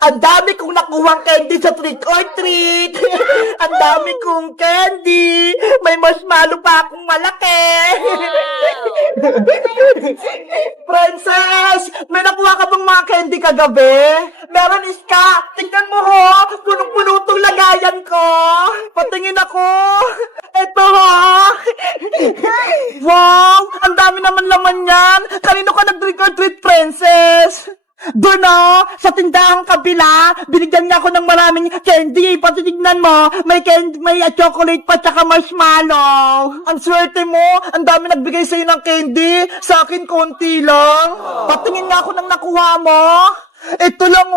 Ang dami kong nakuhang candy sa trick or treat. Ang dami kong candy. May marshmallow pa akong malaki. Princess, may nakuha ka bang mga candy kagabi? Meron, Iska. Tingnan mo ho. Punong-puno tong lagayan ko. Patingin ako. Eto ho. Wow, ang dami naman laman yan. Kanino ka nag-trick or treat, Princess? Doon sa tindahang kabila, binigyan niya ako ng maraming candy. Patitignan mo, may candy, may chocolate pa tsaka marshmallow. Ang swerte mo, ang dami nagbigay sa'yo ng candy. Sa akin, konti lang. Patingin nga ako ng nakuha mo. Ito lang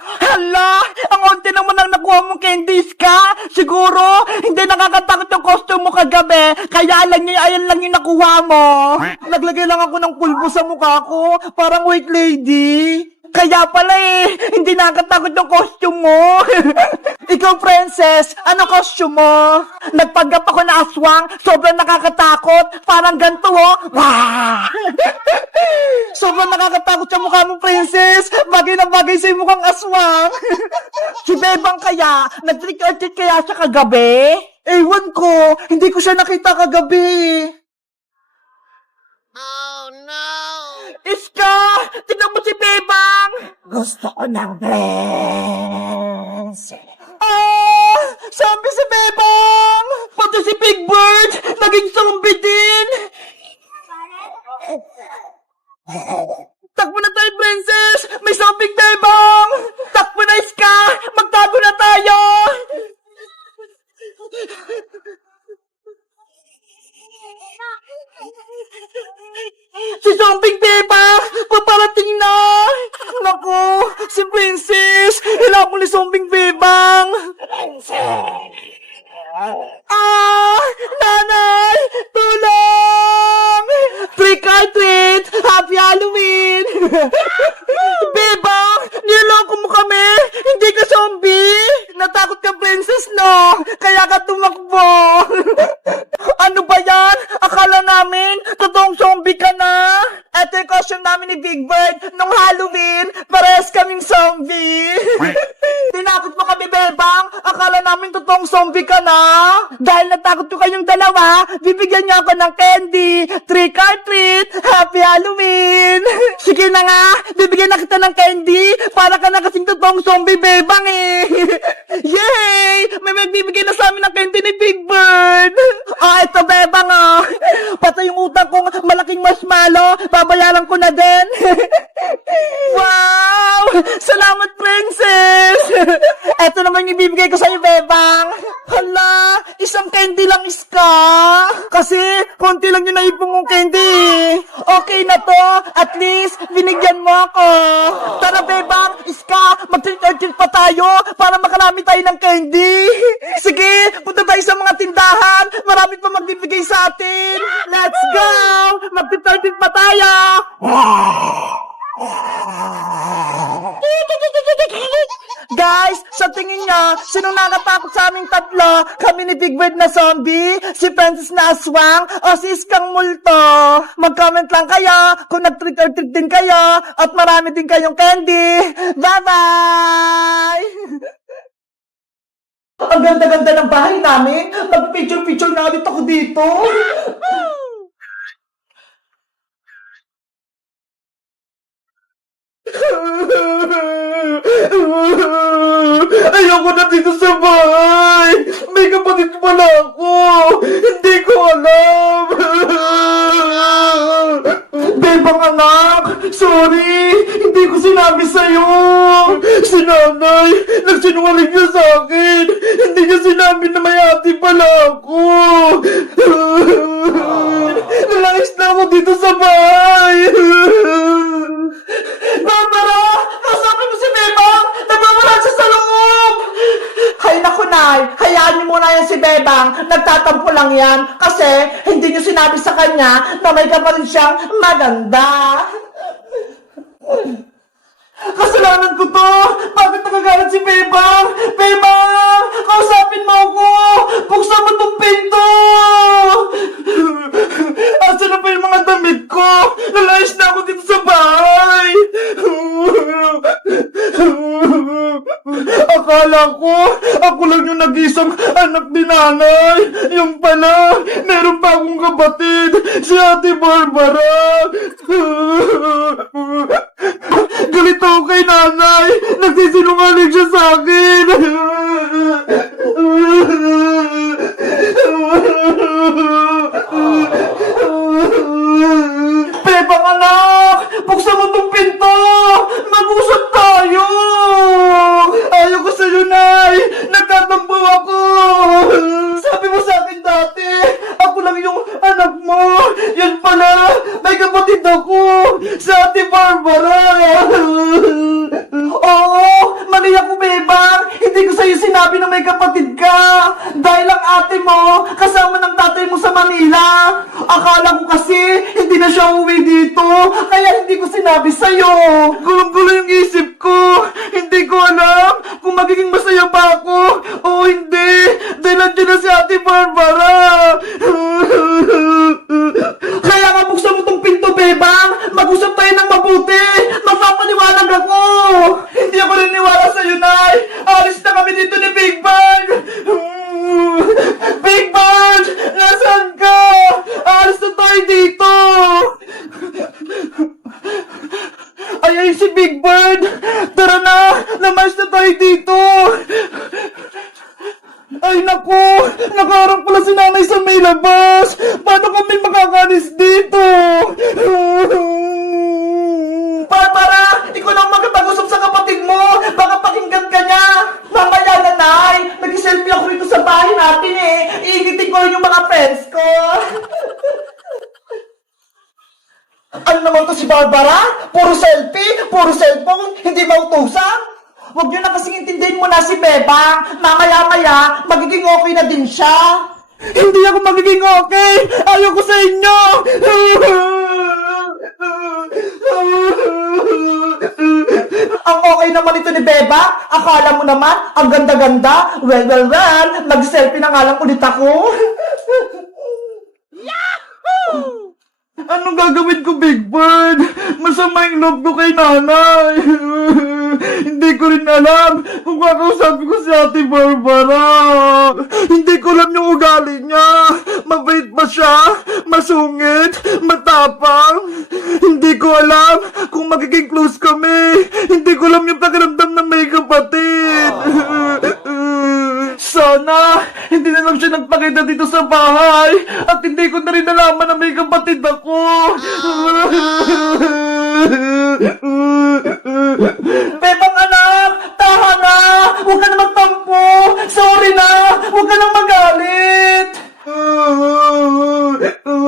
Hala, ang onti naman ang nakuha mong candies ka. Siguro, hindi nakakatakot yung costume mo kagabi. Kaya ayan lang yung nakuha mo. Naglagay lang ako ng pulbo sa mukha ko. Parang white lady. Kaya pala hindi nakakatakot yung costume mo. Ikaw, Princess, ano costume mo? Nagpanggap ako na aswang, sobrang nakakatakot. Parang ganito Wah! Sobrang nakakatakot yung mukha mo, Princess. Bagay na bagay sa'yo mukhang aswang. Si Bebang kaya, nag-trick or treat kaya siya kagabi? Ewan ko, hindi ko siya nakita kagabi. Oh no! Iska! Tignan mo si Bebang! Gusto ko ng dress. Zombie si Bebang! Pati si Big Bird! Naging zombie din! Takbo na tayo, Princess! May zombie Bebang! Takbo na, Iska! Magtago na tayo! Si Zombie Bebang! Paparating na! Naku! Si Princess! Kailangan ko ni Zombie Bebang! Nanay! Tulong! Trick or treat! Happy Halloween! Bebang! Niloloko mo kami! Hindi ka zombie! Natakot ka, Princess, no? Kaya ka tumakbo! Ano ba yan? Akala namin, totoong zombie ka na. Ito yung costume namin ni Big Bird nung Halloween. Parehas kaming zombie. Tinakot mo kami, Bebang. Akala namin totoong zombie ka na. Dahil natakot ko kayong dalawa, bibigyan niyo ako ng candy. Trick or treat. Happy Halloween. Sige na nga, bibigyan na kita ng candy. Para ka na kasing totoong zombie, Bebang Yay! May magbibigay na sa amin ng candy ni Big Bird. Ito, Bebang Pati yung utang kong malaking marshmallow, babayaran ko na din. Wow! Salamat, Princess! Ito naman yung ibibigay ko sa'yo, Bebang. Hala, isang candy lang, Iska. Kasi, konti lang yung naipong mong candy. Okay na to. At least, binigyan mo ako. Tara, Bebang, Iska, mag-treat or treat pa tayo para makarami tayo ng candy. Sige, punta tayo sa mga tindahan. Marami pa magbibigay sa atin. Let's go! Mag-treat or treat pa tayo. Guys, sa tingin niya, sinong nakatakot sa aming tatlo? Kami ni Big Bird na zombie, si Princess na aswang, o si Iskang multo? Mag-comment lang kayo kung nag-trick or treat din kayo at marami din kayong candy. Bye-bye! Ang ganda-ganda ng bahay namin. Mag-picture-picture na ulit ako dito. Ayoko na dito sa bahay. May kapatid pala ako. Hindi ko alam. Bebang anak, sorry. Hindi ko sinabi sa'yo. Si nanay, nagsinungaling niya sa akin. Hindi niya sinabi na may ate pala ako. Nalayas na ako dito sa bahay. Barbara! Kausapin mo si Bebang! Nagmamula siya sa loob! Hay naku, Nay! Hayaan niyo muna yan si Bebang. Nagtatampo lang yan kasi hindi niyo sinabi sa kanya na may kapatid siyang maganda. Kasalanan ko to! Bakit nakagalit si Bebang? Bebang! Kausapin mo ako! Buksan mo tong pinto! Asa na pa yung mga damit ko? Nalayas na ako dito sa bahay! Akala ko, ako lang yung nag-isang anak ni nanay. Yung pala, meron pa akong kapatid, si Ate Barbara. Galit ako kay nanay. Nagsisinungaling siya sa akin. Bebang anak, buksan mo tong pinto. Mag-usap tayo. Ayaw ko sa'yo, Nay. Nagtatampo ako. Sabi mo sa akin dati, ako lang yung anak mo. Yan pala, may kapatid ako. Sa Ate Barbara. Oo, mali ako, Bebang. Hindi ko sa'yo sinabi na may kapatid ka. Dahil ang ate mo, kasama ng tatay mo sa Manila. Akala ko kasi, hindi na siya uwi dito. Kaya hindi ko sinabi sa'yo. Gulong-gulo yung isip ko. Hindi ko alam kung magiging masaya pa ako o hindi. Dahil nandiyan na si Ate Barbara. Kaya nga buksan mo tong pinto, Bebang. Mag-usap tayo ng mabuti. Magpapaliwanag ako. Hindi ako niniwala sa'yo, Nay. Alis na kami dito ni Big Bird. Big Bird! Nasaan ka? Alis na tayo dito. Ay, si Big Bird. Tara na. Namayos na tayo dito. Ay, naku! Nakaharap pala si nanay sa may labas! Paano kami makakalis dito? Barbara! Ikaw lang magpag-usap sa kapatid mo! Baka pakinggan ka niya! Mamaya, nanay! Nag-selfie ako rito sa bahay natin eh! Iingitin ko rin yung mga friends ko! Ano naman to si Barbara? Puro selfie? Puro cellphone? Hindi mautusan? Huwag niyo na kasing intindihin mo na si Bebang. Mamaya-maya, magiging okay na din siya. Hindi ako magiging okay! Ayoko sa inyo! Ang okay naman ito ni Bebang. Akala mo naman, ang ganda-ganda. Well, mag-selfie na nga lang ulit ako. Yahoo! Anong gagawin ko, Big Bird? Masama yung loob ko kay nanay. Hindi ko rin alam kung kakausapin ko si Ate Barbara. Hindi ko alam yung ugali niya. Mabait ba siya? Masungit? Matapang? Hindi ko alam kung magiging close kami. Hindi ko alam yung pakiramdam ng may kapatid. Sana, hindi na lang siya nagpakita dito sa bahay at hindi ko na rin nalaman na may kapatid ako. Bebang anak, tahan na! Huwag ka na magtampo! Sorry na! Huwag ka nang magalit!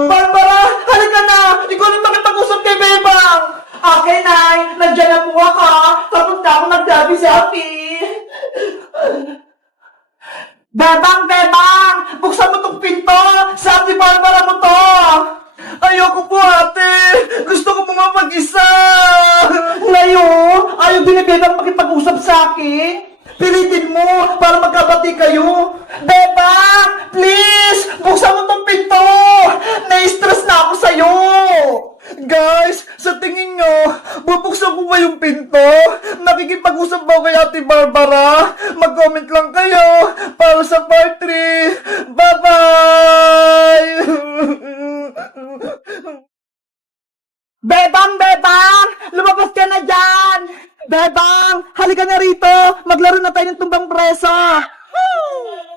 Barbara, halika na! Ikaw na makipag-usap kay Bebang! Okay, Nay! Nandiyan na po ako! Tapos na ako nagdabi selfie! Bebang! Buksan mo tong pinto! Sa Ate Barbara mo to! Ayoko po, ate! Gusto ko po mag-isa! Ngayon, ayaw din ni Bebang makipag-usap sa akin? Pilitin mo para magkabati kayo! Bebang! Please! Buksan mo tong pinto! Na-stress na ako sa'yo! Guys, sa tingin nyo, bubuksan ko ba yung pinto? Nakikipag-usap ba kay Ate Barbara? Mag-comment lang kayo para sa part 3. Bye-bye! Bebang! Lumabas ka na dyan! Bebang! Halika na rito! Maglaro na tayo ng tumbang preso!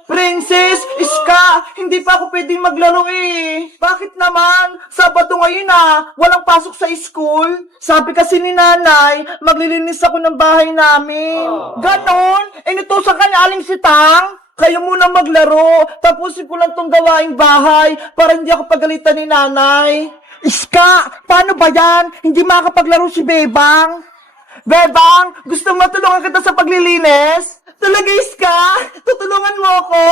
Princess! Iska! Hindi pa ako pwedeng maglaro eh! Bakit naman? Sabado ngayon ah! Walang pasok sa school! Sabi kasi ni nanay, maglilinis ako ng bahay namin! Ganon? Inutusan ka ni Aling Sitang? Kayo muna maglaro! Tapusin ko lang tong gawaing bahay para hindi ako pagalitan ni nanay! Iska! Paano ba yan? Hindi makakapaglaro si Bebang? Bebang! Gusto mo tulungan kita sa paglilinis? Talaga, Iska? Tutulungan mo ako?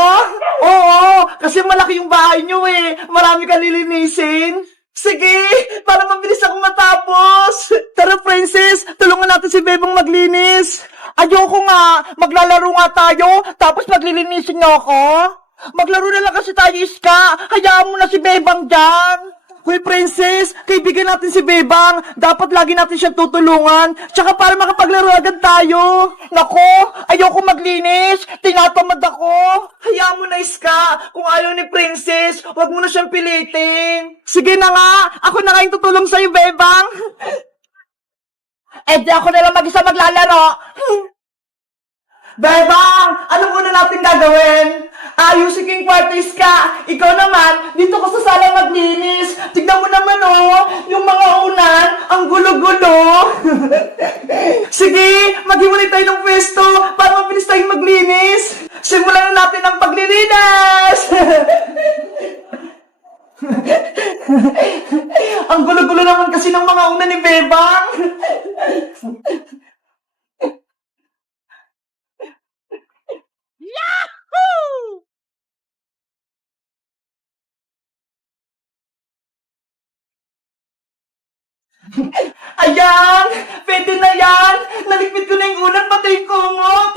Oo, kasi malaki yung bahay niyo eh. Marami kang lilinisin. Sige, para mabilis ako matapos. Tara, Princess, tulungan natin si Bebang maglinis. Ayoko nga, maglalaro nga tayo, tapos maglilinisin niyo ako. Maglaro na lang kasi tayo, Iska. Hayaan mo na si Bebang dyan. Hoy, Princess! Kaibigan natin si Bebang! Dapat lagi natin siyang tutulungan! Tsaka para makapaglaro agad tayo! Nako! Ayoko maglinis! Tinatamad ako! Hayaan mo na, Iska! Kung ayaw ni Princess, wag mo na siyang pilitin! Sige na nga! Ako na nga yung tutulong sa'yo, Bebang! Eh, di ako na lang mag-isa maglalaro! Bebang! Ano muna natin gagawin? Ayusin ko yung parties ka! Ikaw naman, dito ka sa sala maglinis! Tignan mo naman yung mga unan, ang gulo-gulo! Sige, maghiwalay tayo ng pwesto para mabilis tayong maglinis! Simulan na natin ang paglilinis! Ang gulo-gulo naman kasi ng mga unan ni Bebang! Ayan! Pwede na yan! Nalikpit ko na yung unan, pati yung kumot!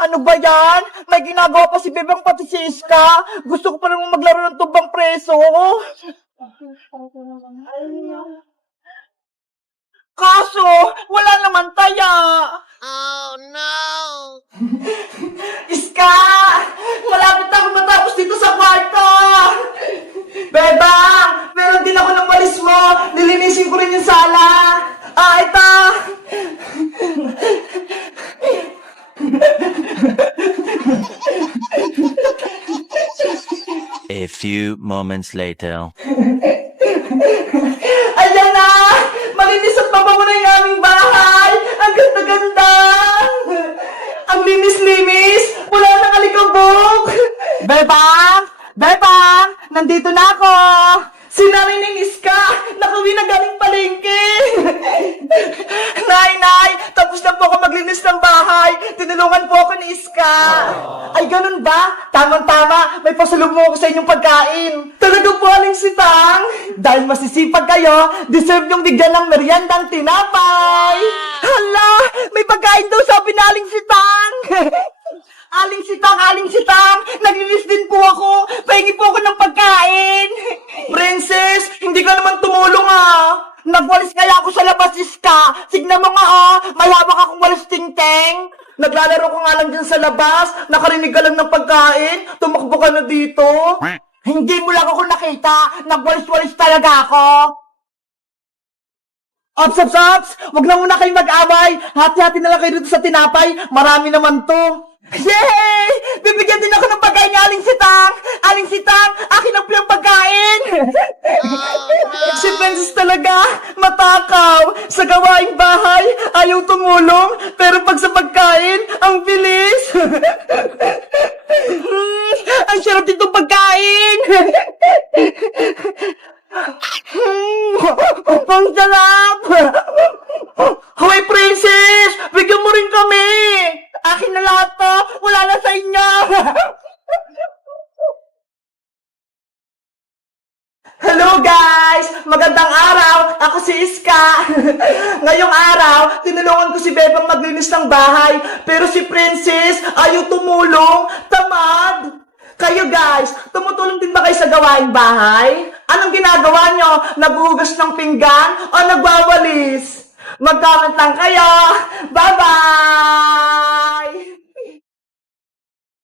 Ano ba yan? May ginagawa pa si Bebang pati si Iska! Gusto ko pa naman maglaro ng tubang preso! Kaso, wala naman taya! Oh no! Iska! Malapit na ako matapos dito sa kwarto! Bebang! Meron din ako ng walis mo! Nilinisin ko rin yung sala! Ito! A few moments later. Ayan na! Malinis at mabango na yung aming bahay! Ang ganda-ganda! Ang linis-linis! Wala nang alikabok! Bebang! Bebang! Nandito na ako! Si Nanay ng Iska! Nakauwi na galing palengke! Nay! Tapos na po ako maglinis ng bahay! Tinulungan po ako ni Iska! Ay, ganun ba? Tama-tama! May pasalubong ako sa inyong pagkain! Talaga po, Aling Sitang! Dahil masisipag kayo, deserve niyong bigyan ng meriendang tinapay! Hala! May pagkain daw sabi na Aling Sitang! Aling Sitang! Naglinis din po ako! Pahingi po ako ng pagkain! Princess, hindi ka naman tumulong Nagwalis kaya ako sa labas, Iska! Tignan mo nga may hawak akong walis ting-teng! Naglalaro ko nga lang dyan sa labas, nakarinig ka lang ng pagkain, tumakbo ka na dito! Hindi mo lang ako nakita, nagwalis-walis talaga ako! Ops! Wag na muna kayong mag-away! Hati-hati na lang kayo dito sa tinapay, marami naman to! Yay! Bibigyan din ako ng pagkain ni Aling Sitang! Aling Sitang, akin ang piyang pagkain! Si Princess talaga, matakaw! Sa gawaing bahay, ayaw tumulong, pero pag sa pagkain, ang bilis! Ang sarap ditong pagkain! Ang sarap! Hoy, Princess! Bigyan mo rin kami! Akin na lahat to! Wala na sa inyo! Hello guys! Magandang araw! Ako si Iska! Ngayong araw, tinulungan ko si Bebang maglinis ng bahay, pero si Princess ayaw tumulong! Tamad! Kayo guys, tumutulong din ba kayo sa gawaing bahay? Anong ginagawa nyo? Naghuhugas ng pinggan o nagwawalis? Mag-comment lang kayo! Bye-bye!